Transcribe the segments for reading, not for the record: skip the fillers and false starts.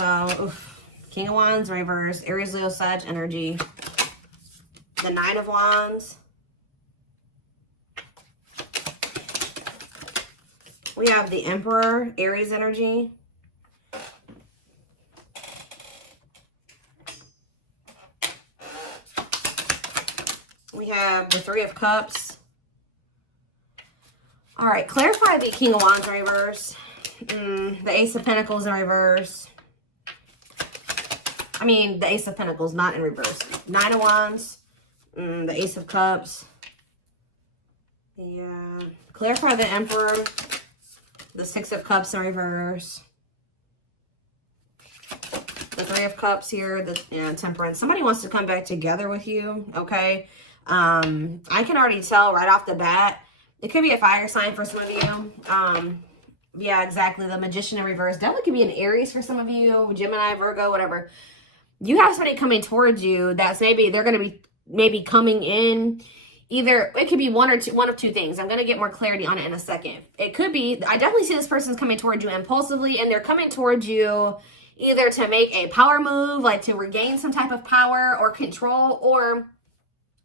So, oof. King of Wands, reverse. Aries, Leo, Sag energy. The Nine of Wands. We have the Emperor, Aries energy. We have the Three of Cups. All right, clarify the King of Wands in reverse. The Ace of Pentacles in reverse. I mean, the Ace of Pentacles, not in reverse. Nine of Wands. The Ace of Cups. Yeah. Clarify the Emperor. The Six of Cups in reverse. The Three of Cups here. The Temperance. Somebody wants to come back together with you, okay? I can already tell right off the bat. It could be a fire sign for some of you. Yeah, exactly. The Magician in reverse. Definitely could be an Aries for some of you. Gemini, Virgo, whatever. You have somebody coming towards you that's maybe they're going to be maybe coming in. Either it could be one of two things. I'm going to get more clarity on it in a second. It could be, I definitely see this person's coming towards you impulsively, and they're coming towards you either to make a power move, like to regain some type of power or control, or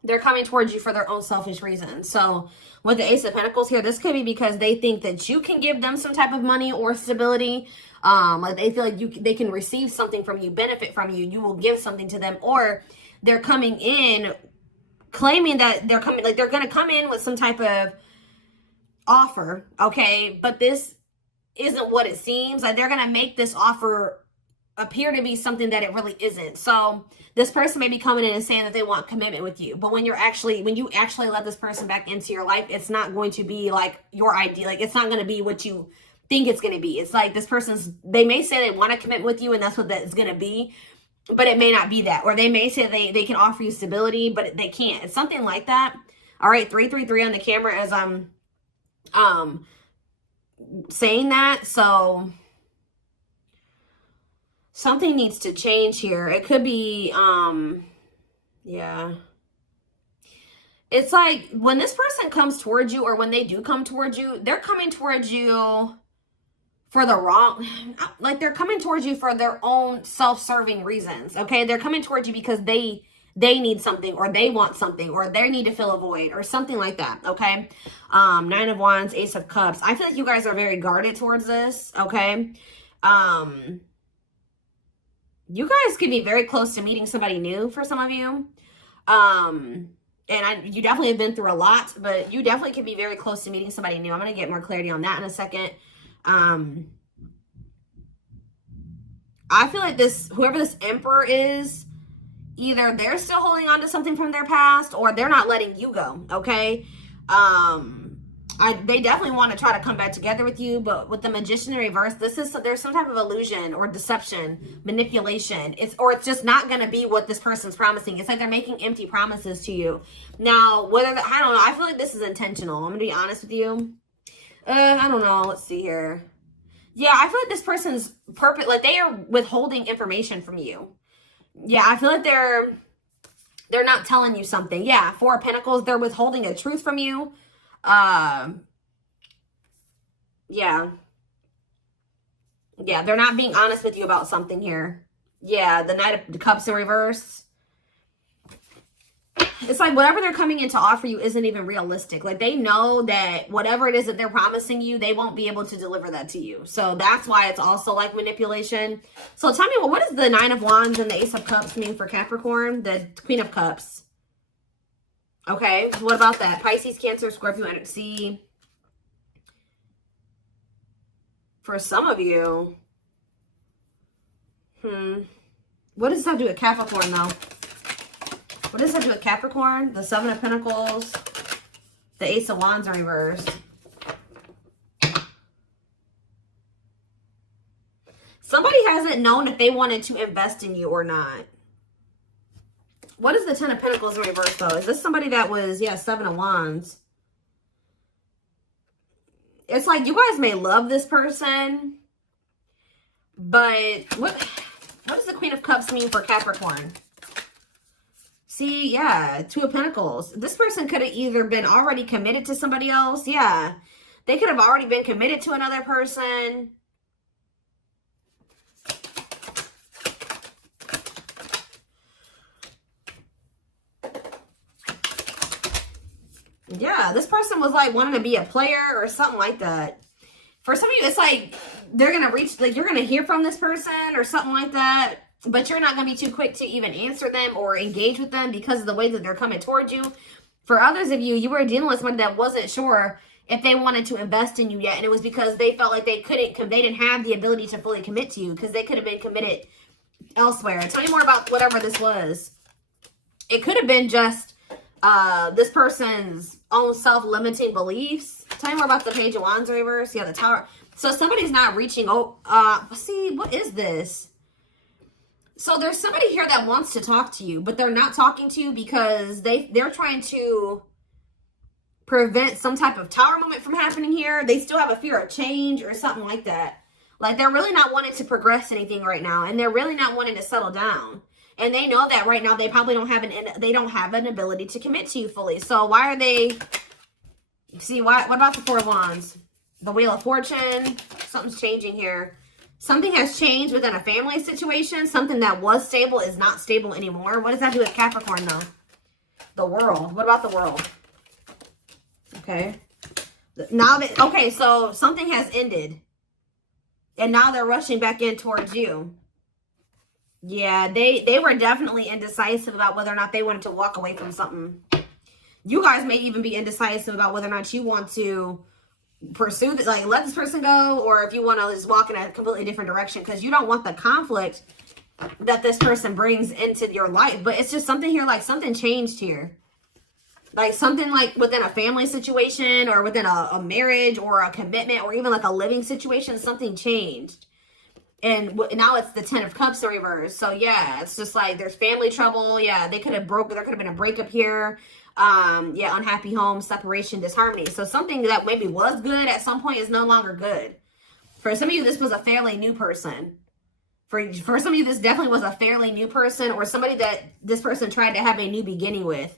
they're coming towards you for their own selfish reasons. So with the Ace of Pentacles here, this could be because they think that you can give them some type of money or stability. Like they feel like they can receive something from you, benefit from you. You will give something to them, or they're coming in claiming that they're coming, like they're going to come in with some type of offer. Okay. But this isn't what it seems like. They're going to make this offer appear to be something that it really isn't. So this person may be coming in and saying that they want commitment with you, but when you actually let this person back into your life, it's not going to be like your idea. Like it's not going to be what you think it's going to be. It's like this they may say they want to commit with you and that's what that is going to be, but it may not be that. Or they may say they can offer you stability, but they can't. It's something like that. All right, 333 on the camera as I'm saying that. So something needs to change here. It could be, yeah. It's like when this person comes towards you, or when they do come towards you, they're coming towards you for the wrong, like they're coming towards you for their own self-serving reasons, okay? They're coming towards you because they need something, or they want something, or they need to fill a void, or something like that, okay? Nine of Wands, Ace of Cups. I feel like you guys are very guarded towards this, okay? You guys could be very close to meeting somebody new for some of you. You definitely have been through a lot, but you definitely could be very close to meeting somebody new. I'm going to get more clarity on that in a second. I feel like whoever this Emperor is, either they're still holding on to something from their past, or they're not letting you go, okay? They definitely want to try to come back together with you, but with the Magician in reverse, there's some type of illusion or deception, manipulation. It's just not going to be what this person's promising. It's like they're making empty promises to you. Now, I don't know. I feel like this is intentional. I'm going to be honest with you. I don't know. Let's see here. Yeah, I feel like this person's like they are withholding information from you. Yeah, I feel like they're not telling you something. Yeah, Four of Pentacles, they're withholding a truth from you. Yeah, they're not being honest with you about something here. Yeah, the Knight of Cups in reverse. It's like whatever they're coming in to offer you isn't even realistic. Like they know that whatever it is that they're promising you, they won't be able to deliver that to you. So that's why it's also like manipulation. So tell me, well, what does the Nine of Wands and the Ace of Cups mean for Capricorn? The Queen of Cups. Okay, what about that? Pisces, Cancer, Scorpio, and see. For some of you, what does that have to do with Capricorn, though? What does that do with Capricorn? The Seven of Pentacles, the Ace of Wands in reverse. Somebody hasn't known if they wanted to invest in you or not. What is the Ten of Pentacles in reverse, though? Is this somebody that was, yeah, Seven of Wands? It's like you guys may love this person, but what does the Queen of Cups mean for Capricorn? See, yeah, Two of Pentacles. This person could have either been already committed to somebody else. Yeah, they could have already been committed to another person. Yeah, this person was like wanting to be a player or something like that. For some of you, it's like they're going to reach, like you're going to hear from this person or something like that, but you're not going to be too quick to even answer them or engage with them because of the way that they're coming towards you. For others of you, you were dealing with someone that wasn't sure if they wanted to invest in you yet, and it was because they felt like they didn't have the ability to fully commit to you because they could have been committed elsewhere. Tell me more about whatever this was. It could have been just this person's own self-limiting beliefs. Tell me more about the Page of Wands reverse. Yeah, the Tower. So somebody's not reaching. See, what is this? So there's somebody here that wants to talk to you, but they're not talking to you because they're trying to prevent some type of Tower moment from happening here. They still have a fear of change or something like that. Like they're really not wanting to progress anything right now, and they're really not wanting to settle down. And they know that right now they probably don't have an ability to commit to you fully. So why are they? See, what about the Four of Wands? The Wheel of Fortune. Something's changing here. Something has changed within a family situation. Something that was stable is not stable anymore. What does that do with Capricorn, though? The World. What about the World? Okay. Okay, so something has ended. And now they're rushing back in towards you. Yeah, they were definitely indecisive about whether or not they wanted to walk away from something. You guys may even be indecisive about whether or not you want to pursue, like let this person go, or if you want to just walk in a completely different direction because you don't want the conflict that this person brings into your life. But it's just something here, like something changed here. Like something like within a family situation or within a marriage or a commitment or even like a living situation, something changed. And now it's the Ten of Cups in reverse. So yeah, it's just like there's family trouble. Yeah, there could have been a breakup here. Yeah, unhappy home, separation, disharmony. So something that maybe was good at some point is no longer good. For some of you, this was a fairly new person. For some of you, this definitely was a fairly new person or somebody that this person tried to have a new beginning with.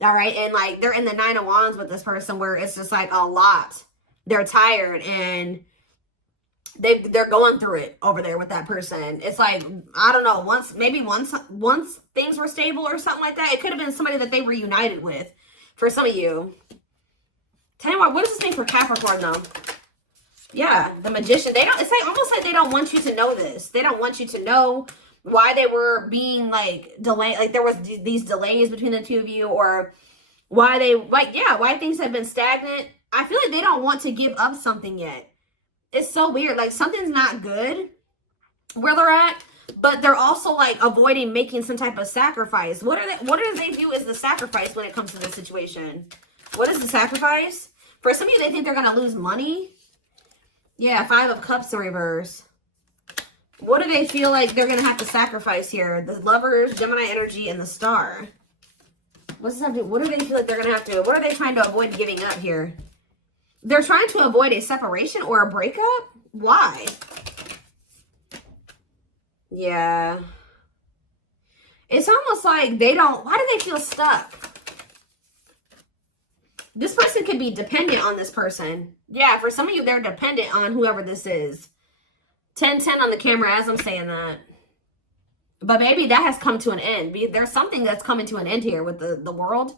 All right, and like they're in the Nine of Wands with this person where it's just like a lot. They're tired and they're going through it over there with that person. It's like, I don't know, once things were stable or something like that, it could have been somebody that they were united with. For some of you. Tell you what does this mean for Capricorn though? Yeah, the Magician. It's like almost like they don't want you to know this. They don't want you to know why they were being like delayed, like there was these delays between the two of you, or why things have been stagnant. I feel like they don't want to give up something yet. It's so weird. Like something's not good where they're at, but they're also like avoiding making some type of sacrifice. What do they view as the sacrifice when it comes to this situation? What is the sacrifice? For some of you, they think they're going to lose money. Yeah, Five of Cups in reverse. What do they feel like they're going to have to sacrifice here? The Lovers, Gemini energy, and the Star. What do they feel like they're going to have to, what are they trying to avoid giving up here? They're trying to avoid a separation or a breakup? Why? Yeah. It's almost like why do they feel stuck? This person could be dependent on this person. Yeah, for some of you, they're dependent on whoever this is. 10-10 on the camera as I'm saying that. But maybe that has come to an end. There's something that's coming to an end here with the World.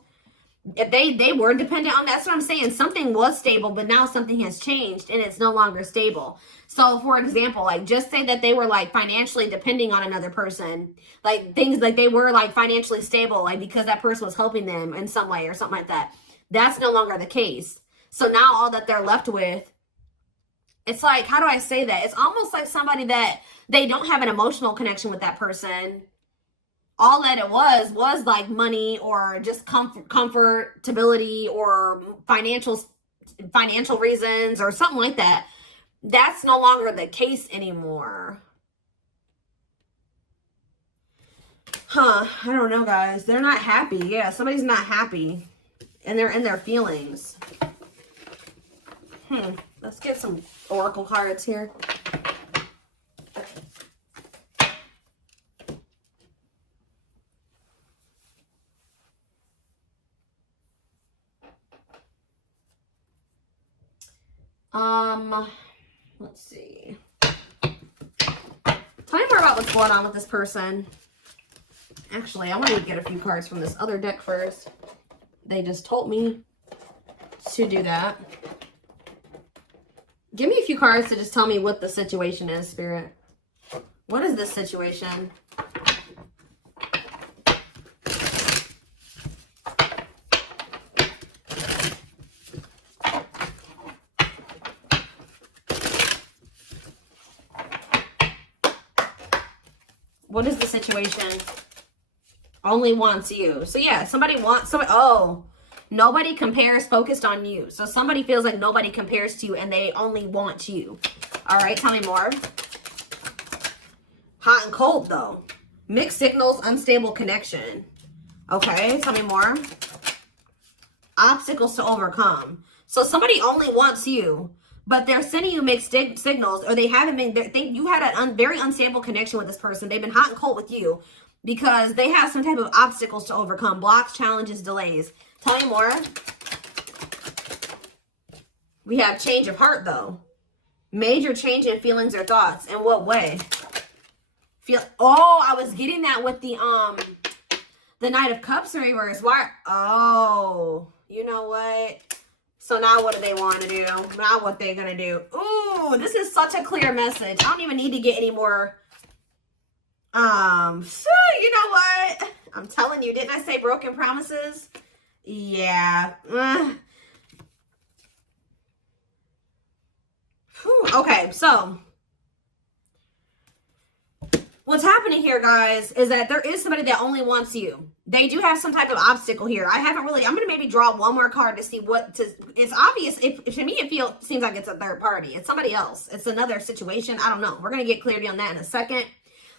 If they were dependent on, that's what I'm saying. Something was stable, but now something has changed and it's no longer stable. So for example, like just say that they were like financially depending on another person, like things like they were like financially stable, like because that person was helping them in some way or something like that. That's no longer the case. So now all that they're left with, it's like, how do I say that? It's almost like somebody that they don't have an emotional connection with that person. All that it was like money or just comfortability or financial reasons or something like that. That's no longer the case anymore. I don't know, guys. They're not happy. Yeah, somebody's not happy. And they're in their feelings. Let's get some oracle cards here. Let's see. Tell me more about what's going on with this person. Actually, I want to get a few cards from this other deck first. They just told me. to do that. Give me a few cards to just tell me what the situation is, Spirit. What is this situation? What is the situation? Only wants you. So yeah, somebody wants somebody. Oh, nobody compares, focused on you. So somebody feels like nobody compares to you and they only want you. All right, tell me more. Hot and cold though. Mixed signals, unstable connection. Okay, tell me more. Obstacles to overcome. So somebody only wants you, but they're sending you mixed signals, or they haven't been, you had a very unstable connection with this person. They've been hot and cold with you because they have some type of obstacles to overcome, blocks, challenges, delays. Tell me more. We have change of heart though. Major change in feelings or thoughts. In what way? Oh, I was getting that with the Knight of Cups in reverse. Why? Oh, you know what? So now what do they want to do? Now what they're going to do? Ooh, this is such a clear message. I don't even need to get any more. So you know what? I'm telling you, didn't I say broken promises? Yeah. Okay, so what's happening here, guys, is that there is somebody that only wants you. They do have some type of obstacle here. I haven't really, I'm going to maybe draw one more card to see what to, it's obvious. To me, it seems like it's a third party. It's somebody else. It's another situation. I don't know. We're going to get clarity on that in a second.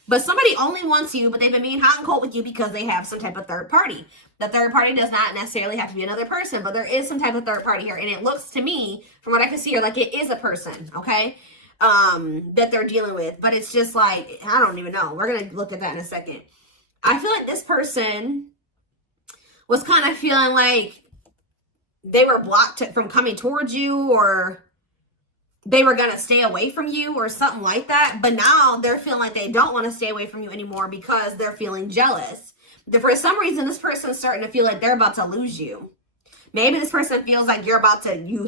But somebody only wants you, but they've been being hot and cold with you because they have some type of third party. The third party does not necessarily have to be another person, but there is some type of third party here. And it looks to me, from what I can see here, like it is a person, okay? That they're dealing with. But it's just like, I don't even know. We're going to look at that in a second. I feel like this person was kind of feeling like they were blocked from coming towards you, or they were going to stay away from you or something like that. But now they're feeling like they don't want to stay away from you anymore because they're feeling jealous. For some reason, this person's starting to feel like they're about to lose you. Maybe this person feels like you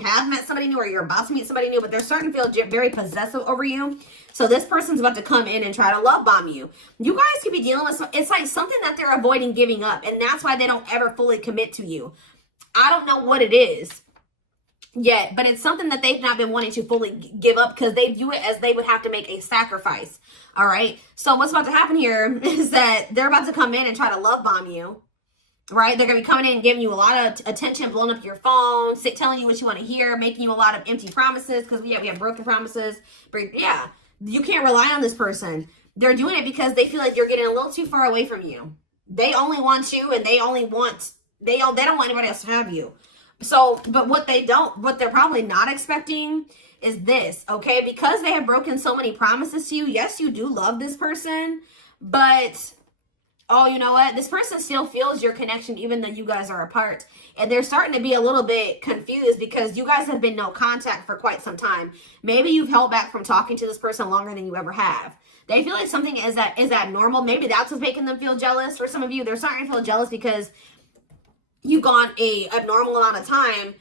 have met somebody new, or you're about to meet somebody new, but they're starting to feel very possessive over you. So this person's about to come in and try to love bomb you. You guys could be dealing with, it's like something that they're avoiding giving up. And that's why they don't ever fully commit to you. I don't know what it is yet, but it's something that they've not been wanting to fully give up because they view it as they would have to make a sacrifice. All right. So what's about to happen here is that they're about to come in and try to love bomb you. Right? They're going to be coming in and giving you a lot of attention, blowing up your phone, telling you what you want to hear, making you a lot of empty promises because we have broken promises. But yeah, you can't rely on this person. They're doing it because they feel like you're getting a little too far away from you. They only want you, and they don't want anybody else to have you. So, but what they're probably not expecting is this, okay? Because they have broken so many promises to you. Yes, you do love this person, but oh, you know what? This person still feels your connection even though you guys are apart. And they're starting to be a little bit confused because you guys have been no contact for quite some time. Maybe you've held back from talking to this person longer than you ever have. They feel like something is abnormal. Maybe that's what's making them feel jealous. For some of you, they're starting to feel jealous because you've gone a abnormal amount of time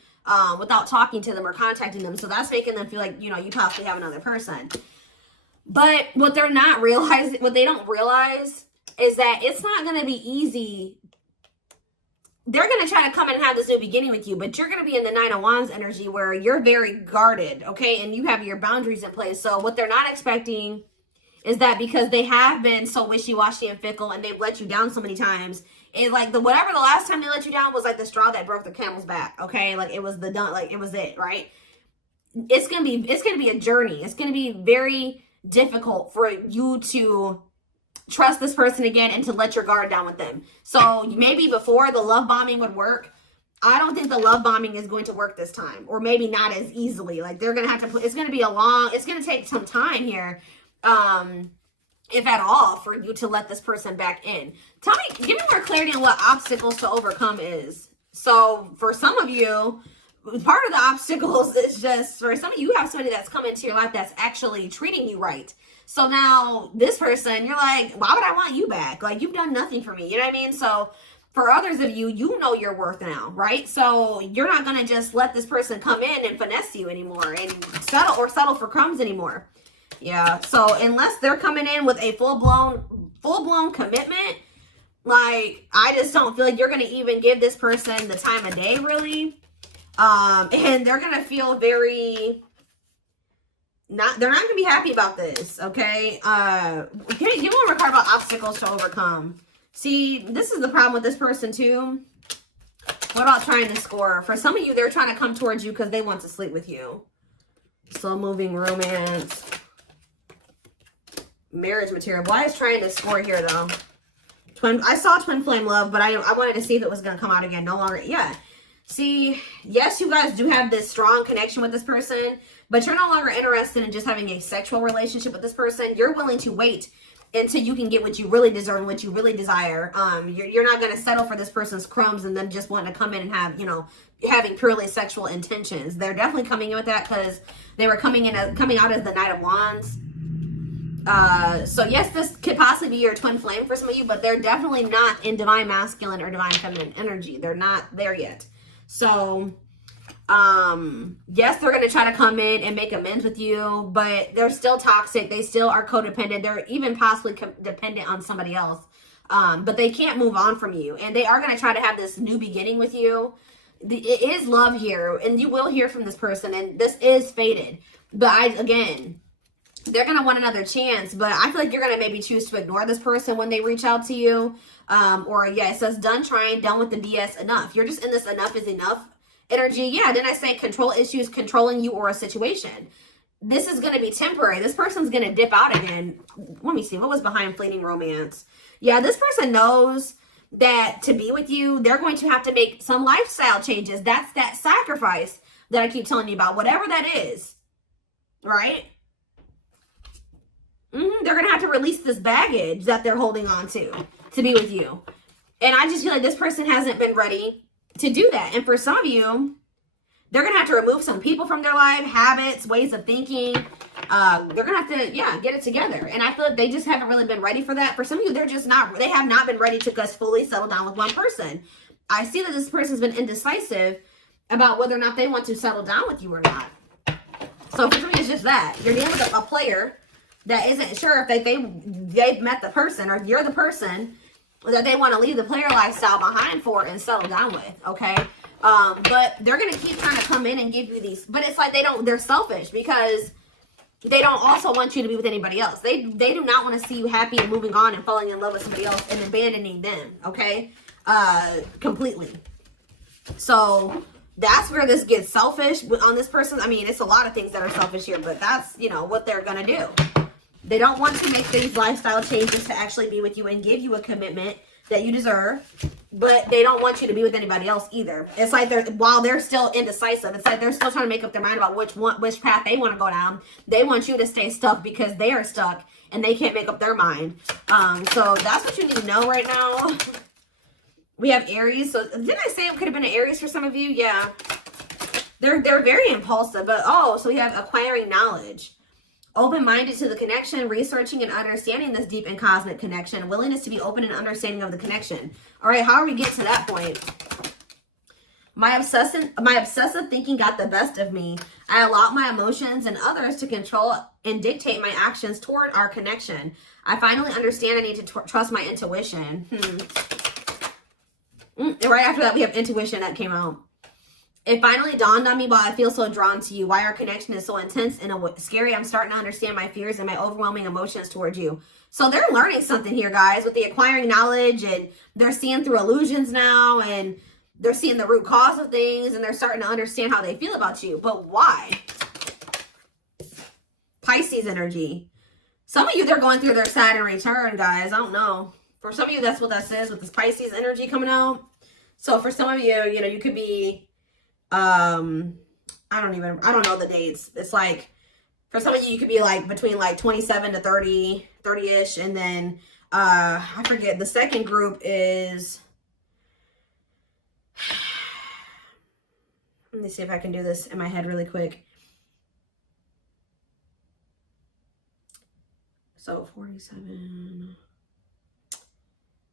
without talking to them or contacting them. So that's making them feel like, you possibly have another person. But what they don't realize is that it's not going to be easy. They're going to try to come in and have this new beginning with you, but you're going to be in the Nine of Wands energy where you're very guarded, okay? And you have your boundaries in place. So what they're not expecting is that because they have been so wishy-washy and fickle and they've let you down so many times, it's like whatever the last time they let you down was like the straw that broke the camel's back, okay? Like it was it was it, right? It's going to be a journey. It's going to be very difficult for you to trust this person again and to let your guard down with them. So maybe before the love bombing would work, I don't think the love bombing is going to work this time, or maybe not as easily. Like they're going to have to it's going to be it's going to take some time here, if at all, for you to let this person back in. Give me more clarity on what obstacles to overcome is. So for some of you, part of the obstacles is just, for some of you have somebody that's come into your life that's actually treating you right. So now this person, you're like, why would I want you back? Like, you've done nothing for me. You know what I mean? So for others of you, you know your worth now, right? So you're not going to just let this person come in and finesse you anymore and settle for crumbs anymore. Yeah. So unless they're coming in with a full-blown commitment, like, I just don't feel like you're going to even give this person the time of day, really. And they're going to feel very... they're not gonna be happy about this, okay? Give one more card about obstacles to overcome. See, this is the problem with this person too. What about trying to score? For some of you, they're trying to come towards you because they want to sleep with you. Slow moving romance. Marriage material. Why is trying to score here though? I saw twin flame love, but I wanted to see if it was gonna come out again. No longer. Yeah. See, yes, you guys do have this strong connection with this person, but you're no longer interested in just having a sexual relationship with this person. You're willing to wait until you can get what you really deserve and what you really desire. You're not going to settle for this person's crumbs and them just wanting to come in and have, you know, having purely sexual intentions. They're definitely coming in with that because they were coming out as the Knight of Wands. So yes, this could possibly be your twin flame for some of you, but they're definitely not in divine masculine or divine feminine energy. They're not there yet. So, yes, they're going to try to come in and make amends with you, but they're still toxic. They still are codependent. They're even possibly dependent on somebody else. But they can't move on from you, and they are going to try to have this new beginning with you. It is love here, and you will hear from this person, and this is fated. But again, they're going to want another chance, but I feel like you're going to maybe choose to ignore this person when they reach out to you. Or yeah, it says done trying, done with the BS, enough. You're just in this enough is enough energy. Yeah, then I say control issues, controlling you or a situation. This is going to be temporary. This person's going to dip out again. Let me see. What was behind fleeting romance? Yeah, this person knows that to be with you, they're going to have to make some lifestyle changes. That's that sacrifice that I keep telling you about, whatever that is, right? They're going to have to release this baggage that they're holding on to be with you. And I just feel like this person hasn't been ready to do that. And for some of you, they're going to have to remove some people from their life, habits, ways of thinking. They're going to have to, yeah, get it together. And I feel like they just haven't really been ready for that. For some of you, they have not been ready to just fully settle down with one person. I see that this person's been indecisive about whether or not they want to settle down with you or not. So for some of you, it's just that. You're dealing with a player that isn't sure if they've met the person, or if you're the person that they want to leave the player lifestyle behind for and settle down with, okay? But they're going to keep trying to come in and give you these, but it's like they're selfish because they don't also want you to be with anybody else. They do not want to see you happy and moving on and falling in love with somebody else and abandoning them, okay? Completely. So that's where this gets selfish on this person. I mean, it's a lot of things that are selfish here, but that's, you know, what they're going to do. They don't want to make these lifestyle changes to actually be with you and give you a commitment that you deserve, but they don't want you to be with anybody else either. It's like while they're still indecisive, it's like they're still trying to make up their mind about which path they want to go down. They want you to stay stuck because they are stuck and they can't make up their mind. So that's what you need to know right now. We have Aries. So didn't I say it could have been an Aries for some of you? Yeah. They're very impulsive, but so we have acquiring knowledge. Open-minded to the connection, researching and understanding this deep and cosmic connection, willingness to be open and understanding of the connection. All right, how do we get to that point? My obsessive thinking got the best of me. I allowed my emotions and others to control and dictate my actions toward our connection. I finally understand I need to trust my intuition. And right after that, we have intuition that came out. It finally dawned on me why I feel so drawn to you, why our connection is so intense and scary. I'm starting to understand my fears and my overwhelming emotions towards you. So they're learning something here, guys, with the acquiring knowledge, and they're seeing through illusions now, and they're seeing the root cause of things, and they're starting to understand how they feel about you. But why? Pisces energy. Some of you, they're going through their Saturn return, guys. I don't know. For some of you, that's what that says with this Pisces energy coming out. So for some of you, you know, you could be... I don't know the dates. It's like, for some of you, you could be like between like 27 to 30-ish. And then, I forget, the second group is, let me see if I can do this in my head really quick. So 47.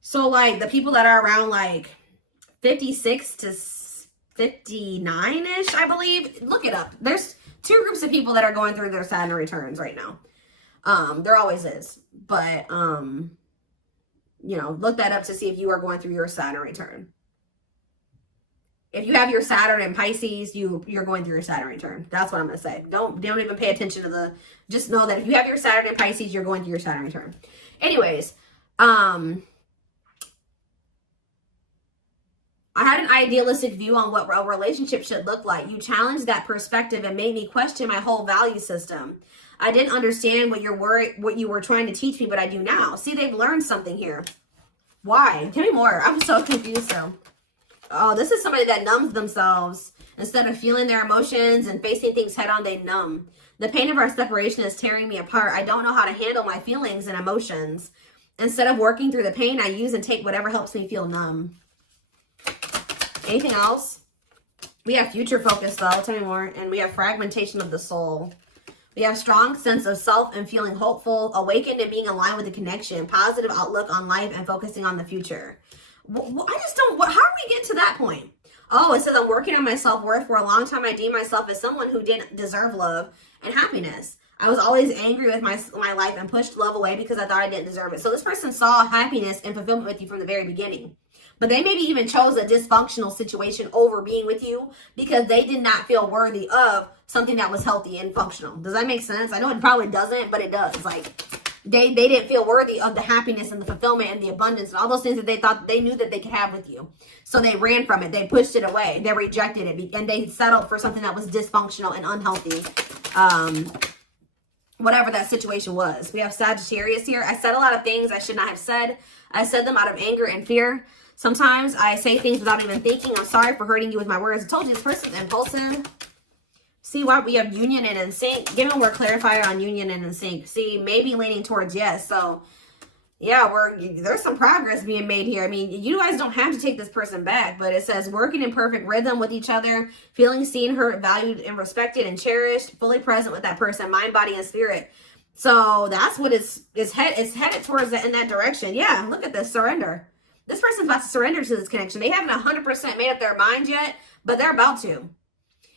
So like the people that are around like 56 to 59-ish, I believe. Look it up. There's two groups of people that are going through their Saturn returns right now. There always is. But, you know, look that up to see if you are going through your Saturn return. If you have your Saturn in Pisces, you're going through your Saturn return. That's what I'm going to say. Don't even pay attention to the, just know that if you have your Saturn in Pisces, you're going through your Saturn return. Anyways, I had an idealistic view on what a relationship should look like. You challenged that perspective and made me question my whole value system. I didn't understand what you were trying to teach me, but I do now. See, they've learned something here. Why? Tell me more. I'm so confused though. Oh, this is somebody that numbs themselves. Instead of feeling their emotions and facing things head on, they numb. The pain of our separation is tearing me apart. I don't know how to handle my feelings and emotions. Instead of working through the pain, I use and take whatever helps me feel numb. Anything else? We have future focus though. Tell me more. And we have fragmentation of the soul. We have strong sense of self and feeling hopeful, awakened and being aligned with the connection, positive outlook on life and focusing on the future. I just don't, how are we getting to that point? Oh, it says I'm working on my self-worth. For a long time, I deemed myself as someone who didn't deserve love and happiness. I was always angry with my life and pushed love away because I thought I didn't deserve it. So this person saw happiness and fulfillment with you from the very beginning. But they maybe even chose a dysfunctional situation over being with you because they did not feel worthy of something that was healthy and functional. Does that make sense? I know it probably doesn't, but it does. Like, they didn't feel worthy of the happiness and the fulfillment and the abundance and all those things that they thought they knew that they could have with you. So they ran from it. They pushed it away. They rejected it. And they settled for something that was dysfunctional and unhealthy. Whatever that situation was. We have Sagittarius here. I said a lot of things I should not have said. I said them out of anger and fear. Sometimes I say things without even thinking. I'm sorry for hurting you with my words. I told you this person's impulsive. See why we have union and in sync. Give me more clarifier on union and in sync. See, maybe leaning towards yes. So, yeah, there's some progress being made here. I mean, you guys don't have to take this person back, but it says working in perfect rhythm with each other, feeling seen, heard, valued, and respected and cherished, fully present with that person, mind, body, and spirit. So that's what it's headed towards in that direction. Yeah, look at this, surrender. This person's about to surrender to this connection. They haven't 100% made up their mind yet, but they're about to.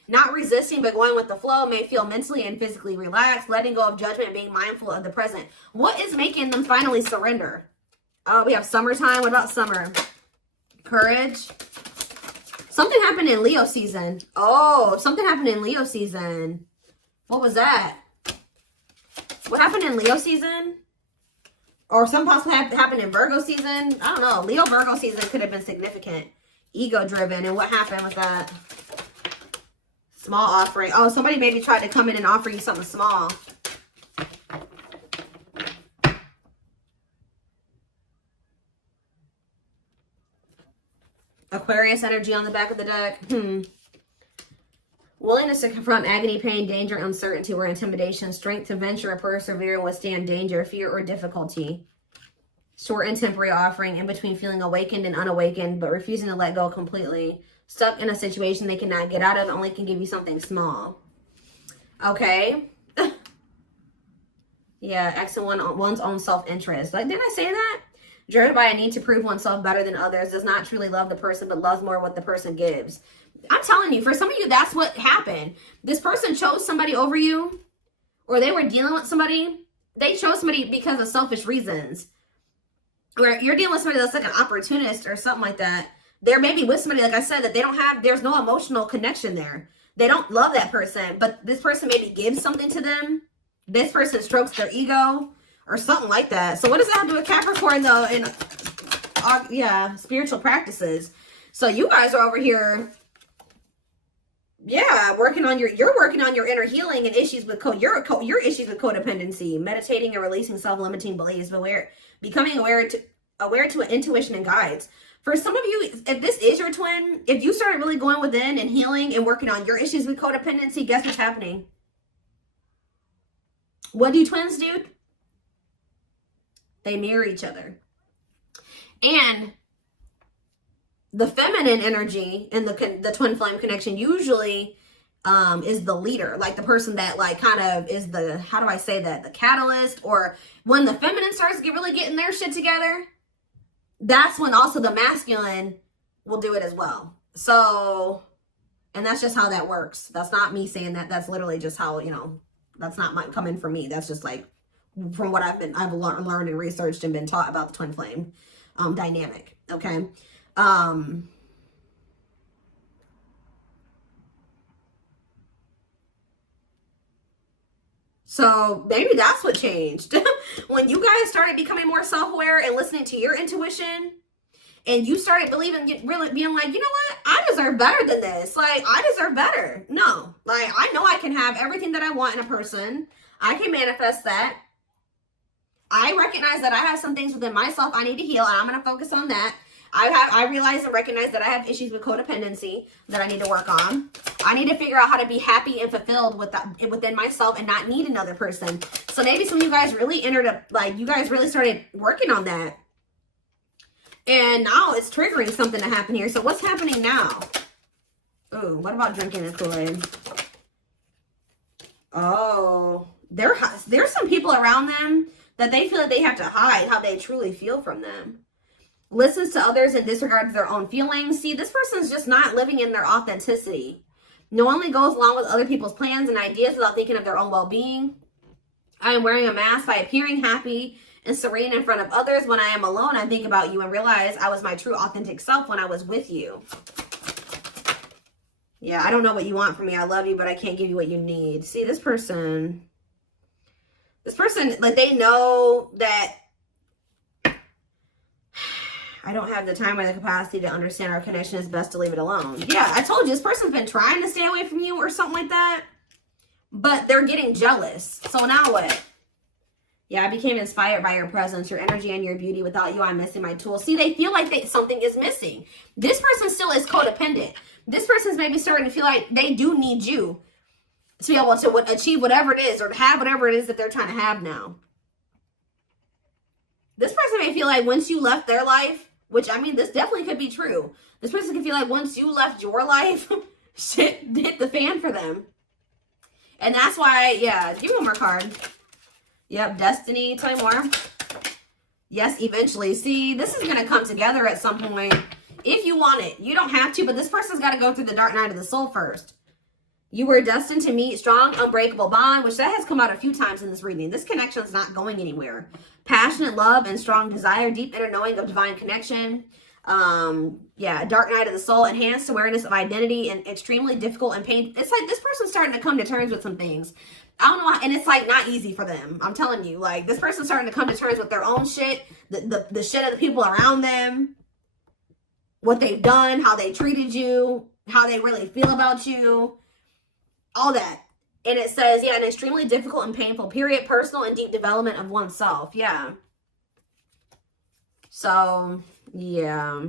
Not resisting, but going with the flow, may feel mentally and physically relaxed, letting go of judgment and being mindful of the present. What is making them finally surrender? Oh, we have summertime. What about summer? Courage. Something happened in Leo season. Oh, something happened in Leo season. What was that? What happened in Leo season? Or something possibly happened in Virgo season. I don't know. Leo Virgo season could have been significant. Ego driven. And what happened with that? Small offering. Oh, somebody maybe tried to come in and offer you something small. Aquarius energy on the back of the deck. Willingness to confront agony, pain, danger, uncertainty, or intimidation. Strength to venture or persevere and withstand danger, fear, or difficulty. Short and temporary offering. In between feeling awakened and unawakened, but refusing to let go completely. Stuck in a situation they cannot get out of, only can give you something small. Okay. Yeah, X and one's own self-interest. Like, didn't I say that? Driven by a need to prove oneself better than others, does not truly love the person, but loves more what the person gives. I'm telling you, for some of you, that's what happened. This person chose somebody over you, or they were dealing with somebody. They chose somebody because of selfish reasons. Or you're dealing with somebody that's like an opportunist or something like that. They're maybe with somebody, like I said, that they don't have, there's no emotional connection there. They don't love that person, but this person maybe gives something to them. This person strokes their ego or something like that. So what does that have to do with Capricorn though? And yeah, spiritual practices. So you guys are over here, yeah, working on you're working on your inner healing and issues with your issues with codependency, meditating and releasing self-limiting beliefs, becoming aware to intuition and guides. For some of you, if this is your twin, if you started really going within and healing and working on your issues with codependency, guess what's happening? What do twins do? They mirror each other. And the feminine energy in the twin flame connection usually is the leader, like the person that like kind of is the, how do I say that? The catalyst, or when the feminine starts really getting their shit together, that's when also the masculine will do it as well. So, and that's just how that works. That's not me saying that. That's literally just how, you know, that's not coming from me. That's just like from what I've learned and researched and been taught about the twin flame dynamic. Okay. So maybe that's what changed. When you guys started becoming more self-aware and listening to your intuition, and you started believing, really being like, you know what? I deserve better than this. Like, I deserve better. No. Like, I know I can have everything that I want in a person. I can manifest that. I recognize that I have some things within myself I need to heal, and I'm going to focus on that. I realize and recognize that I have issues with codependency that I need to work on. I need to figure out how to be happy and fulfilled within myself and not need another person. So maybe some of you guys really you guys really started working on that. And now it's triggering something to happen here. So what's happening now? Ooh, what about drinking the Kool-Aid? Oh, there's some people around them that they feel like they have to hide how they truly feel from them. Listens to others and disregards their own feelings. See, this person's just not living in their authenticity. Knowingly goes along with other people's plans and ideas without thinking of their own well-being. I am wearing a mask by appearing happy and serene in front of others. When I am alone, I think about you and realize I was my true authentic self when I was with you. Yeah, I don't know what you want from me. I love you, but I can't give you what you need. See, this person, like, they know that I don't have the time or the capacity to understand our connection. It's best to leave it alone. Yeah, I told you, this person's been trying to stay away from you or something like that, but they're getting jealous. So now what? Yeah, I became inspired by your presence, your energy, and your beauty. Without you, I'm missing my tools. See, they feel like something is missing. This person still is codependent. This person's maybe starting to feel like they do need you to be able to achieve whatever it is or to have whatever it is that they're trying to have now. This person may feel like once you left their life, which, I mean, this definitely could be true. This person can feel like once you left your life, shit hit the fan for them. And that's why, yeah, give me one more card. Yep, destiny, tell me more. Yes, eventually. See, this is going to come together at some point if you want it. You don't have to, but this person's got to go through the dark night of the soul first. You were destined to meet strong, unbreakable bond, which that has come out a few times in this reading. This connection is not going anywhere. Passionate love and strong desire, deep inner knowing of divine connection. Yeah, dark night of the soul, enhanced awareness of identity, and extremely difficult and painful. It's like this person's starting to come to terms with some things. I don't know why, and it's like not easy for them. I'm telling you, like this person's starting to come to terms with their own shit, the shit of the people around them, what they've done, how they treated you, how they really feel about you, all that. And it says, yeah, an extremely difficult and painful period, personal and deep development of oneself. Yeah. So, yeah.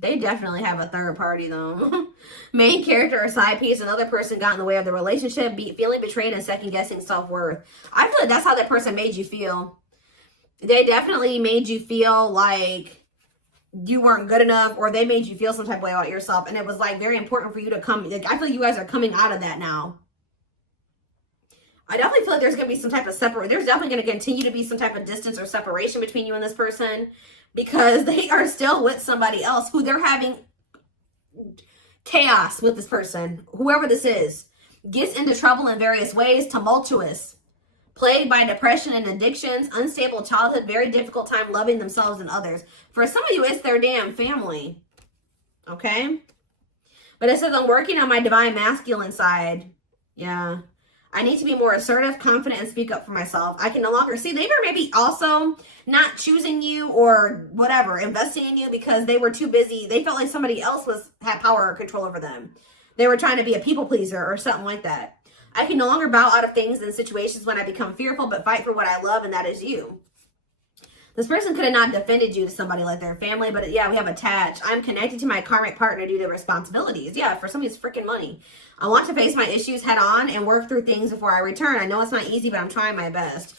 They definitely have a third party, though. Main character or side piece, another person got in the way of the relationship, feeling betrayed and second-guessing self-worth. I feel like that's how that person made you feel. They definitely made you feel like you weren't good enough, or they made you feel some type of way about yourself. And it was, like, very important for you to come. Like, I feel like you guys are coming out of that now. I definitely feel like there's going to be some type of there's definitely going to continue to be some type of distance or separation between you and this person, because they are still with somebody else who they're having chaos with. This person, whoever this is, gets into trouble in various ways, tumultuous, plagued by depression and addictions, unstable childhood, very difficult time loving themselves and others. For some of you, it's their damn family. Okay? But it says, I'm working on my divine masculine side. Yeah. I need to be more assertive, confident, and speak up for myself. I can no longer see. They were maybe also not choosing you or whatever, investing in you because they were too busy. They felt like somebody else had power or control over them. They were trying to be a people pleaser or something like that. I can no longer bow out of things and situations when I become fearful, but fight for what I love, and that is you. This person could have not defended you to somebody like their family, but yeah, we have attached. I'm connected to my karmic partner due to responsibilities. Yeah, for somebody's freaking money. I want to face my issues head on and work through things before I return. I know it's not easy, but I'm trying my best.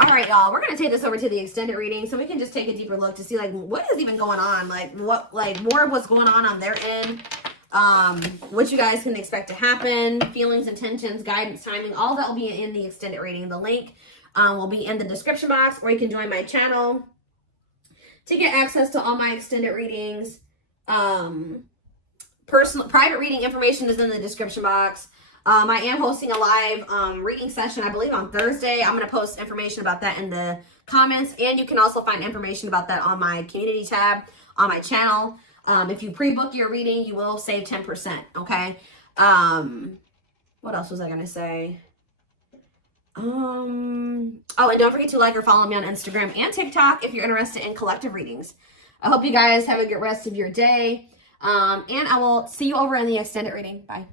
All right, y'all, we're going to take this over to the extended reading so we can just take a deeper look to see, like, what is even going on? Like, more of what's going on their end. What you guys can expect to happen, feelings, intentions, guidance, timing, all that will be in the extended reading. The link will be in the description box, or you can join my channel to get access to all my extended readings. Personal private reading information is in the description box. I am hosting a live reading session, I believe on Thursday. I'm going to post information about that in the comments, and you can also find information about that on my community tab on my channel. If you pre-book your reading, you will save 10%, okay? What else was I going to say? Oh, and don't forget to like or follow me on Instagram and TikTok if you're interested in collective readings. I hope you guys have a good rest of your day. And I will see you over in the extended reading. Bye.